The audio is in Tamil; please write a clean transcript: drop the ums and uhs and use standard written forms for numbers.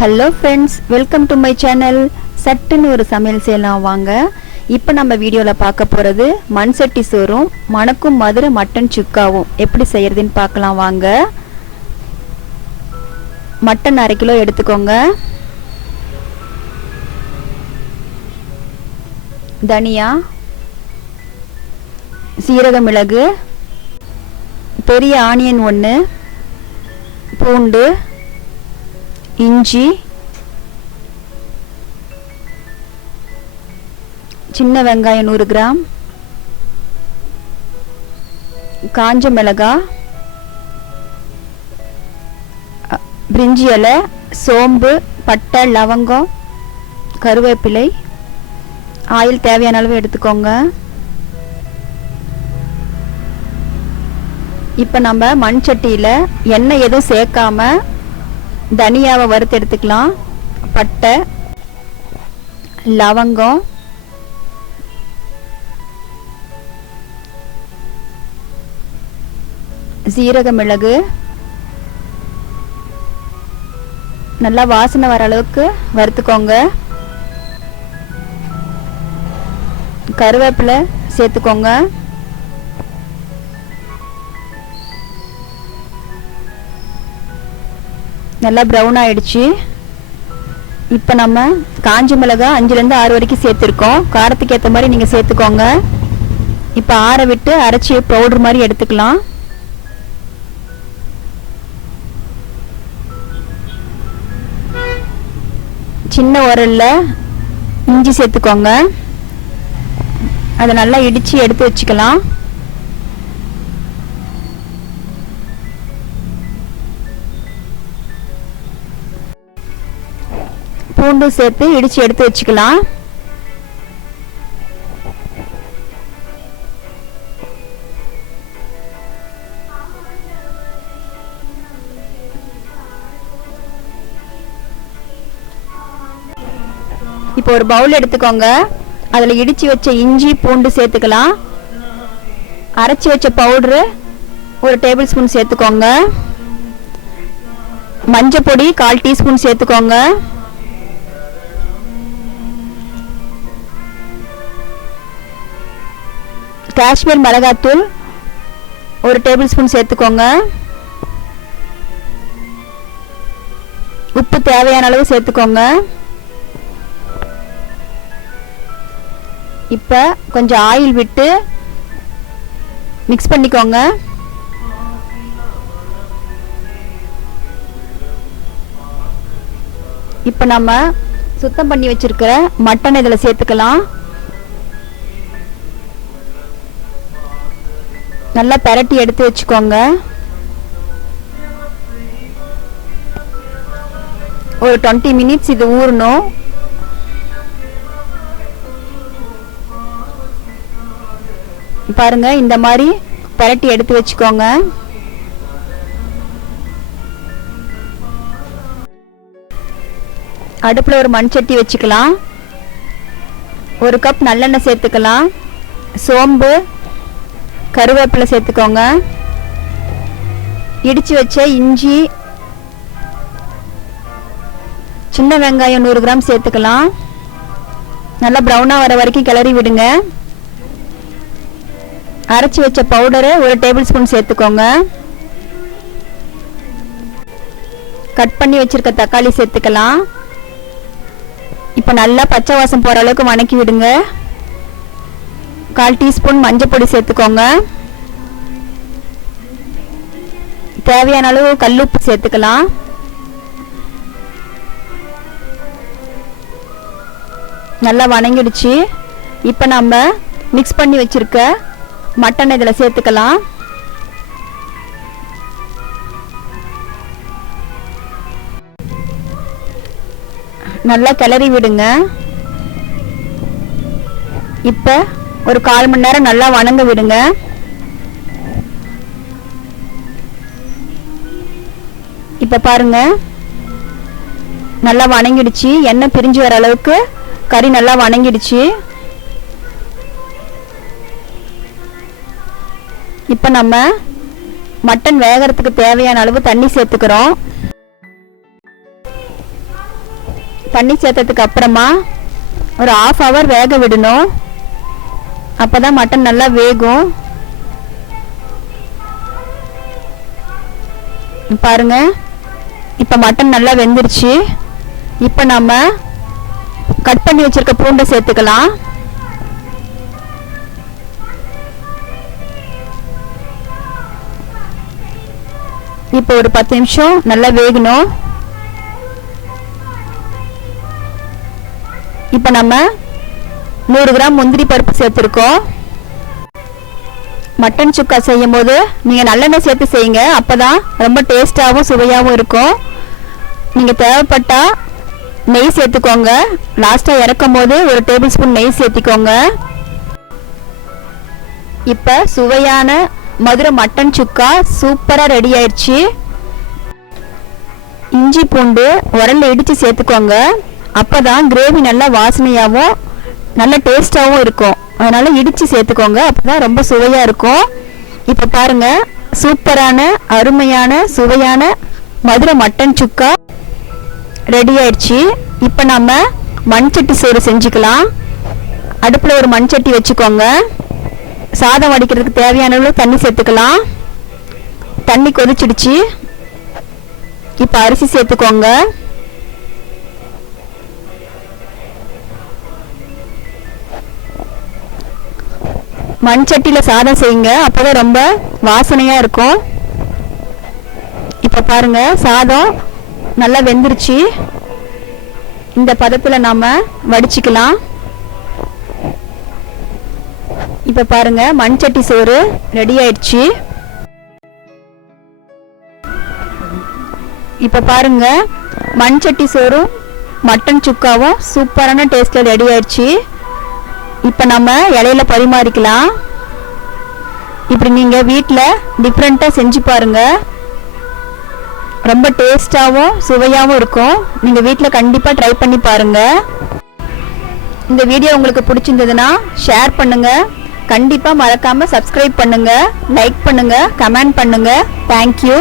Hello friends, welcome to my channel. சட்டுன்னு ஒரு சமையல் செய்யலாம் வாங்க. இப்போ நம்ம வீடியோவில் பார்க்க போகிறது மண் சட்டி சோறும் மணக்கும் மதுரை மட்டன் சுக்காவும் எப்படி செய்கிறதுன்னு பார்க்கலாம் வாங்க. மட்டன் 1/2 கிலோ எடுத்துக்கோங்க. தனியா, சீரக மிளகு, பெரிய ஆனியன் 1, பூண்டு, இஞ்சி, சின்ன வெங்காயம் 100 கிராம், காஞ்ச மிளகாய், பிரிஞ்சி இலை, சோம்பு, பட்டை, லவங்கம், கருவேப்பிலை, ஆயில் தேவையான அளவு எடுத்துக்கோங்க. இப்போ நம்ம மண் சட்டியில் எண்ணெய் எதுவும் சேர்க்காம தனியாவை வறுத்து எடுத்துக்கலாம். பட்டை, லவங்கம், சீரக மிளகு நல்லா வாசனை வர அளவுக்கு வறுத்துக்கோங்க. கருவேப்பிலை சேர்த்துக்கோங்க. நல்லா ப்ரௌன் ஆயிடுச்சு. இப்போ நம்ம காஞ்ச மிளகாய் 5லேருந்து 6 வரைக்கும் சேர்த்துருக்கோம். காரத்துக்கு ஏற்ற மாதிரி நீங்கள் சேர்த்துக்கோங்க. இப்போ ஆற விட்டு அரைச்சி பவுடர் மாதிரி எடுத்துக்கலாம். சின்ன உரலில் இஞ்சி சேர்த்துக்கோங்க. அதை நல்லா இடித்து எடுத்து வச்சுக்கலாம். பூண்டு சேர்த்து இடித்து எடுத்து வச்சுக்கலாம். இப்போ ஒரு பவுல் எடுத்துக்கோங்க. அதில் இடித்து வச்ச இஞ்சி பூண்டு சேர்த்துக்கலாம். அரைச்சி வச்ச பவுட்ரு 1 டேபிள் ஸ்பூன் சேர்த்துக்கோங்க. மஞ்சள் பொடி 1/4 டீஸ்பூன் சேர்த்துக்கோங்க. காஷ்மீர் மிளகாத்தூள் 1 டேபிள் ஸ்பூன் சேர்த்துக்கோங்க. உப்பு தேவையான அளவு சேர்த்துக்கோங்க. இப்போ கொஞ்சம் ஆயில் விட்டு மிக்ஸ் பண்ணிக்கோங்க. இப்போ நம்ம சுத்தம் பண்ணி வச்சிருக்கிற மட்டன் இதில் சேர்த்துக்கலாம். நல்லா பெரட்டி எடுத்து வச்சுக்கோங்க. ஒரு 20 மினிட்ஸ் இது ஊறணும். பாருங்க, இந்த மாதிரி பெரட்டி எடுத்து வச்சுக்கோங்க. அடுப்பில் ஒரு மண் சட்டி வச்சுக்கலாம். 1 கப் நல்லெண்ணெய் சேர்த்துக்கலாம். சோம்பு, கருவேப்பிலை சேர்த்துக்கோங்க. இடித்து வச்ச இஞ்சி, சின்ன வெங்காயம் 100 கிராம் சேர்த்துக்கலாம். நல்லா ப்ரௌனாக வர வரைக்கும் கிளறி விடுங்க. அரைச்சி வச்ச பவுடரு 1 டேபிள் ஸ்பூன் சேர்த்துக்கோங்க. கட் பண்ணி வச்சிருக்க தக்காளி சேர்த்துக்கலாம். இப்போ நல்லா பச்சை வாசம் போகிற அளவுக்கு வணக்கி விடுங்க. 1/4 டீஸ்பூன் மஞ்சள் பொடி சேர்த்துக்கோங்க. தேவையான அளவு கல்லுப்பு சேர்த்துக்கலாம். நல்லா வணங்கிடுச்சு. இப்போ நம்ம மிக்ஸ் பண்ணி வச்சிருக்க மட்டன் இதில் சேர்த்துக்கலாம். நல்லா கிளறி விடுங்க. இப்போ ஒரு 1/4 மணி நேரம் நல்லா வணங்க விடுங்க. இப்போ பாருங்க, நல்லா வணங்கிடுச்சு. எண்ணெய் பிரிஞ்சு வர அளவுக்கு கறி நல்லா வணங்கிடுச்சு. இப்போ நம்ம மட்டன் வேகறதுக்கு தேவையான அளவு தண்ணி சேர்த்துக்கிறோம். தண்ணி சேர்த்ததுக்கு அப்புறமா ஒரு 1/2 hour வேக விடணும். அப்பதான் மட்டன் நல்லா வேகும். பாருங்க, இப்போ மட்டன் நல்லா வெந்துருச்சு. இப்போ நம்ம கட் பண்ணி வச்சிருக்க பூண்டை சேர்த்துக்கலாம். இப்போ ஒரு 10 நிமிஷம் நல்லா வேகணும். இப்போ நம்ம 100 கிராம் முந்திரி பருப்பு சேர்த்துருக்கோம். மட்டன் சுக்கா செய்யும் போது நீங்கள் நல்லெண்ணெய் சேர்த்து செய்யுங்க. அப்போ தான் ரொம்ப டேஸ்ட்டாகவும் சுவையாகவும் இருக்கும். நீங்கள் தேவைப்பட்டா நெய் சேர்த்துக்கோங்க. லாஸ்ட்டாக இறக்கும் போது ஒரு டேபிள் ஸ்பூன் நெய் சேர்த்துக்கோங்க. இப்போ சுவையான மதுரை மட்டன் சுக்கா சூப்பராக ரெடி ஆயிடுச்சு. இஞ்சி பூண்டு உரல்ல இடித்து சேர்த்துக்கோங்க. அப்போ தான் கிரேவி நல்லா வாசனையாகவும் நல்ல டேஸ்ட்டாகவும் இருக்கும். அதனால் இடித்து சேர்த்துக்கோங்க. அப்போ தான் ரொம்ப சுவையாக இருக்கும். இப்போ பாருங்கள், சூப்பரான அருமையான சுவையான மதுரை மட்டன் சுக்கா ரெடி ஆயிடுச்சு. இப்போ நம்ம மண்சட்டி சோறு செஞ்சுக்கலாம். அடுப்பில் ஒரு மண்சட்டி வச்சுக்கோங்க. சாதம் வடிக்கிறதுக்கு தேவையான அளவு தண்ணி சேர்த்துக்கலாம். தண்ணி கொதிச்சிடுச்சு. இப்போ அரிசி சேர்த்துக்கோங்க. மண் சட்டியில் சாதம் செய்யுங்க. அப்போதான் ரொம்ப வாசனையாக இருக்கும். இப்போ பாருங்க, சாதம் நல்லா வெந்துருச்சு. இந்த பதத்தில் நாம் வடிச்சிக்கலாம். இப்போ பாருங்க, மண் சட்டி சோறு ரெடி ஆயிடுச்சு. இப்போ பாருங்க, மண் சட்டி சோறும் மட்டன் சுக்காவும் சூப்பரான டேஸ்ட்டில் ரெடி ஆயிடுச்சு. இப்போ நம்ம இலையில பரிமாறிக்கலாம். இப்படி நீங்கள் வீட்டில் டிஃப்ரெண்ட்டாக செஞ்சு பாருங்கள். ரொம்ப டேஸ்ட்டாகவும் சுவையாகவும் இருக்கும். நீங்கள் வீட்டில் கண்டிப்பாக ட்ரை பண்ணி பாருங்கள். இந்த வீடியோ உங்களுக்கு பிடிச்சிருந்ததுன்னா ஷேர் பண்ணுங்கள். கண்டிப்பாக மறக்காமல் சப்ஸ்கிரைப் பண்ணுங்கள், லைக் பண்ணுங்கள், கமெண்ட் பண்ணுங்கள். தேங்க்யூ.